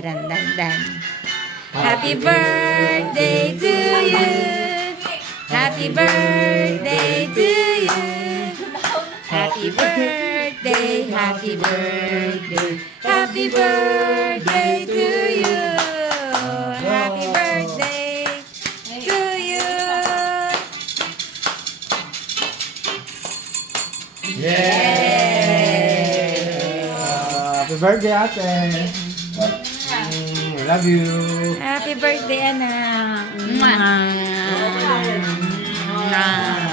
dan, dan, dan. Happy birthday to you. Happy birthday to you. Happy birthday, happy birthday, happy birthday to you. Happy birthday to you. Happy birthday, ate. I love you. Happy birthday, anak. Mwah. Mwah.